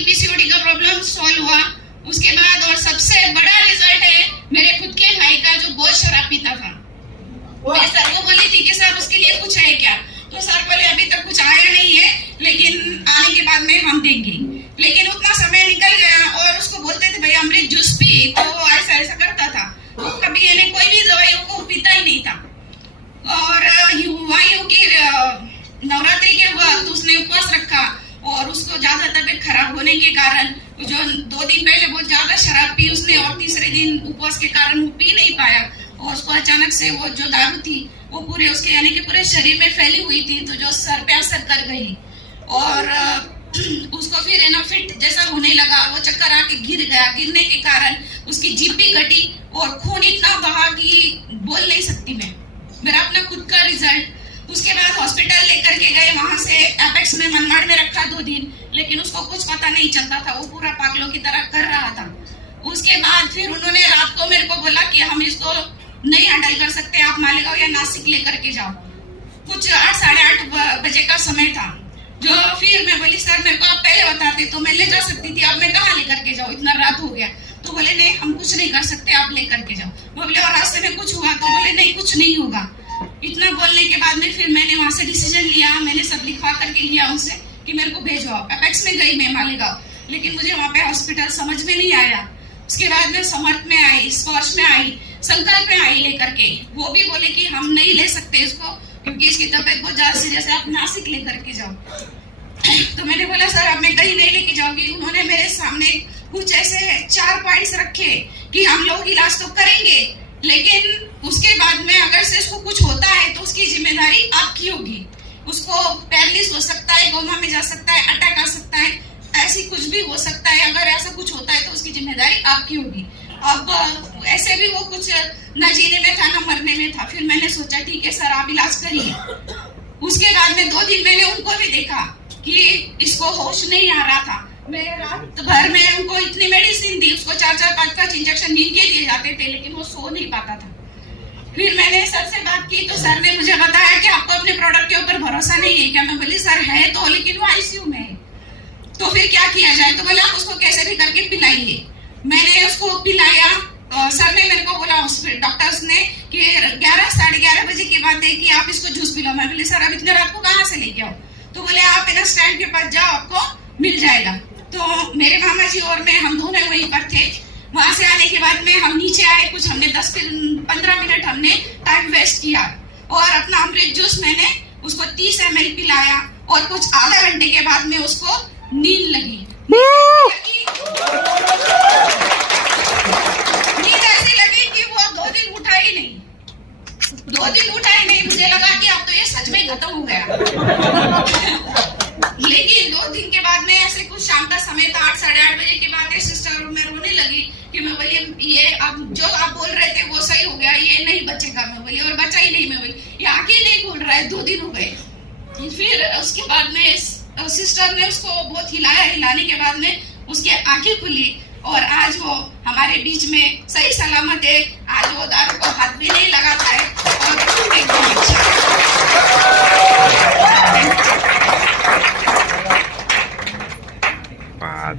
की पीसीओडी का problem solve हुआ। उसके बाद और सबसे बड़ा रिजल्ट है मेरे खुद के भाई का जो बहुत शराब पीता था। मैं सर को बोली थी कि सर उसके लिए कुछ है क्या, तो सर बोले अभी तक कुछ आया नहीं है, लेकिन आने के बाद में हम देंगे। लेकिन उतना समय निकल गया और उसको बोलते थे भाई अमृत जूस पी, तो वो ऐसा ऐसा करता था। तो कभी यानी कोई भी दवाइयों को पीता ही नहीं था। और हुआ यूं कि नवरात्रि के वक्त उसने उपवास रखा और उसको ज्यादा तबीयत खराब होने के कारण जो 2 दिन पहले बहुत ज्यादा शराब पी उसने, और तीसरे दिन उपवास के कारण वो पी नहीं पाया और उसको अचानक से वो जो दारू थी वो पूरे उसके यानी कि पूरे शरीर में फैली हुई थी, तो जो सर पे असर कर गई और उसको फिर है ना फिट जैसा होने लगा। वो चक्कर आके गिर गया, गिरने के कारण उसकी जीभ भी कटी और खून इतना बहा कि बोल नहीं सकती मैं। मेरा अपना खुद का रिजल्ट। उसके बाद हॉस्पिटल लेकर के गए, वहां से एपेक्स में मनमाड़ में रखा 2 दिन, लेकिन उसको कुछ पता नहीं चलता था, वो पूरा पागलों की तरह कर रहा था। उसके बाद फिर उन्होंने रात को मेरे को बोला कि हम इसको नहीं हैंडल कर सकते, आप मालेगांव या नासिक लेकर के जाओ। कुछ 8 साढ़े 8 बजे का समय था। जो फिर मैं बोली सर मेरे को आप पहले बताते तो मैं ले जा सकती थी, अब मैं कहाँ लेकर के जाऊँ, इतना रात हो गया। तो बोले नहीं हम कुछ नहीं कर सकते, आप लेकर के जाओ। वो बोले और रास्ते में कुछ हुआ, तो बोले नहीं कुछ नहीं होगा। इतना बोलने के बाद में फिर मैंने वहां से डिसीजन लिया, मैंने सब लिखवा करके लिया उनसे कि मेरे को भेजो। एपेक्स में गई मैं मालेगांव, लेकिन मुझे वहां पे हॉस्पिटल समझ में नहीं आया। उसके बाद में समर्थ में आई, स्पर्श में आई, संकल्प में आई लेकर के, वो भी बोले कि हम नहीं ले सकते इसको क्योंकि इसकी तबीयत बहुत ज्यादा सीरियस है, आप नासिक लेकर के जाओ। तो मैंने बोला सर अब मैं कहीं नहीं लेके जाऊंगी। उन्होंने मेरे सामने कुछ ऐसे 4 पॉइंट्स रखे कि हम लोग इलाज तो करेंगे, लेकिन उसके बाद में अगर से इसको कुछ होता है तो उसकी जिम्मेदारी आपकी होगी। उसको पैरालिसिस हो सकता है, कोमा में जा सकता है, अटैक आ सकता है, ऐसी कुछ भी हो सकता है। अगर ऐसा कुछ होता है तो उसकी जिम्मेदारी आपकी होगी। अब ऐसे भी वो कुछ न जीने में था न मरने में था। फिर मैंने सोचा ठीक है सर आप इलाज करिए। उसके बाद में 2 दिन मैंने उनको भी देखा कि इसको होश नहीं आ रहा था। मैं रात भर में उनको इतनी मेडिसिन दी, उसको 4-4 5-5 इंजेक्शन नींद के दिए जाते थे, लेकिन वो सो नहीं पाता था। फिर मैंने सर से बात की तो सर ने मुझे बताया कि आपको अपने प्रोडक्ट के ऊपर भरोसा नहीं है क्या। मैं बोली सर है तो, लेकिन वो आईसीयू में है, तो फिर क्या किया जाए। तो बोले आप उसको कैसे भी करके पिलाइए। मैंने उसको पिलाया। सर ने मेरे को बोला डॉक्टर्स ने कि 11 साढ़े 11 बजे की बात है कि आप इसको जूस पिलाओ। मैं बोली सर अब इतने रात को कहाँ से लेके आओ। तो बोले आप है ना स्टैंड के पास जाओ, आपको मिल जाएगा। तो मेरे मामा जी और मैं हम दोनों वहीं पर थे। वहां से आने के बाद में हम नीचे आए, कुछ हमने 10-15 मिनट हमने टाइम वेस्ट किया और अपना अमृत जूस मैंने उसको 30 ml पिलाया और कुछ आधा घंटे के बाद में उसको नींद लगी। नींद ऐसी लगी कि वो 2 दिन उठा ही नहीं, 2 दिन उठा ही नहीं। मुझे लगा कि अब तो ये सच में खत्म हो गया। लेकिन 2 दिन के बाद में ऐसे कुछ शाम का समय था, 8 साढ़े 8 बजे के बाद सिस्टर मैं रोने लगी कि मैं बोली ये अब जो आप बोल रहे थे वो सही हो गया, ये नहीं बचेगा। मैं बोली और बचा ही नहीं। मैं बोली ये आंखें नहीं खोल रहा है, 2 दिन हो गए। फिर उसके बाद में सिस्टर ने उसको बहुत हिलाया, हिलाने के बाद में उसकी आंखें खुली और आज वो हमारे बीच में सही सलामत है। आज वो दारू को हाथ भी नहीं लगाता है और एकदम अच्छा है।